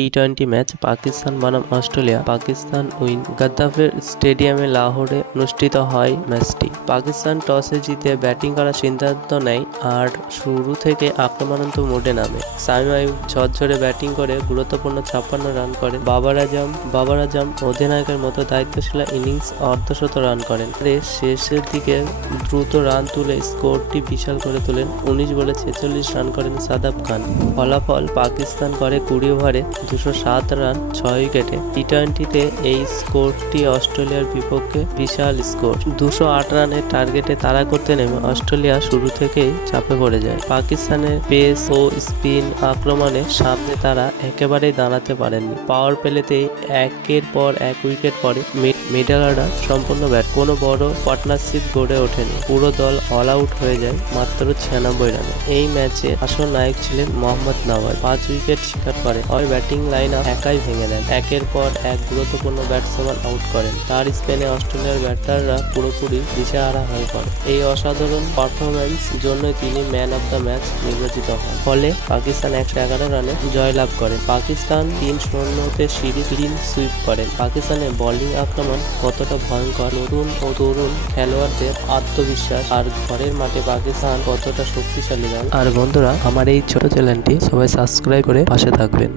টি-20 match Pakistan বনাম Australia. Pakistan win. গাদ্দাফির স্টেডিয়ামে লাহোরে অনুষ্ঠিত হয় ম্যাচটি। পাকিস্তান টসে জিতে ব্যাটিং করার সিদ্ধান্ত নেয় আর শুরু থেকে আক্রমণাত্মক মোডে নামে। সামিম আইয়ুব ঝরঝরে ব্যাটিং করে গুরুত্বপূর্ণ 56 রান করেন। বাবর আজম অধিনায়কের মতো দায়িত্বশীল ইনিংস অর্ধশত রান করেন। শেষের দিকে দ্রুত রান তুলে স্কোরটি বিশাল করে তোলেন। 19 বলে 46 রান করেন সাদাব খান। ফলাফল পাকিস্তান করে 20 ওভারে 207 রান 6 উইকেটে। টি-20তে এই স্কোরটি অস্ট্রেলিয়ার বিপক্ষে বিশাল স্কোর। 208 রানের টার্গেটে তাড়া করতে নেমে অস্ট্রেলিয়া শুরু থেকেই চাপে পড়ে যায়। পাকিস্তানের পেস ও স্পিন আক্রমণের সামনে তারা একেবারেই দাঁড়াতে পারেননি। পাওয়ার প্লেতেই একের পর এক উইকেট পড়ে। মিডল অর্ডার সম্পূর্ণ ব্যাট। কোনো বড় পার্টনারশিপ গড়ে ওঠেনি। পুরো দল অল আউট হয়ে যায় মাত্র 96 রানে। এই ম্যাচে আসল নায়ক ছিলেন মোহাম্মদ নওয়াজ। 5 উইকেট শিকার করেন। ওই ব্যাটিং লাইন আপ একাই ভেঙে দেন। একের পর এক গুরুত্বপূর্ণ ব্যাটসম্যান আউট করেন। তার স্পেনে অস্ট্রেলিয়ার ব্যাটাররা পুরোপুরি দিশেহারা হয়ে পড়ে। এই অসাধারণ পারফরম্যান্স জন্যই তিনি ম্যান অব দ্য ম্যাচ নির্বাচিত হন। ফলে পাকিস্তান 111 রানে জয়লাভ করে। পাকিস্তান 3-0 সিরিজ ক্লিন সুইপ করেন। পাকিস্তানের বোলিং আক্রমণ কতটা ভয়ঙ্কর, নতুন ও তরুণ খেলোয়াড়দের আত্মবিশ্বাস আর ঘরের মাঠে পাকিস্তান কতটা শক্তিশালী দল। আর বন্ধুরা, আমার এই ছোট চ্যানেলটি সবাই সাবস্ক্রাইব করে পাশে থাকবেন।